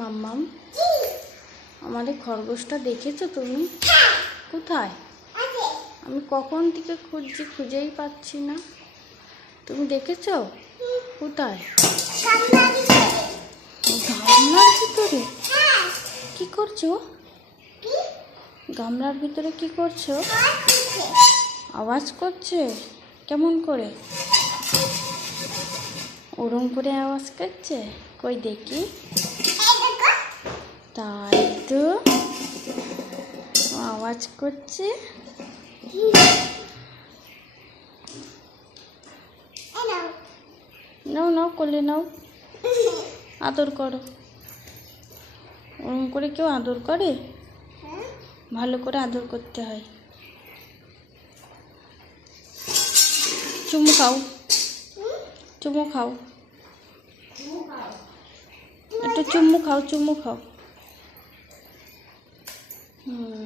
মাম্মাম, আমাদের খরগোশটা দেখেছো তুমি? কোথায়? আমি কখন থেকে খুঁজছি, খুঁজেই পাচ্ছি না। তুমি দেখেছো? কোথায়? গামলার ভিতরে? কি করছো? গামলার ভিতরে কি করছো? আওয়াজ করছে? কেমন করে? ওরম করে আওয়াজ করছে? কই দেখি। তাই তো, আওয়াজ করছে। নাও নাও, কোলে নাও, আদর করো। ওরম করে কেউ আদর করে? ভালো করে আদর করতে হয়। চুমু খাও, চুমু খাও, একটু চুমু খাও, চুমু খাও।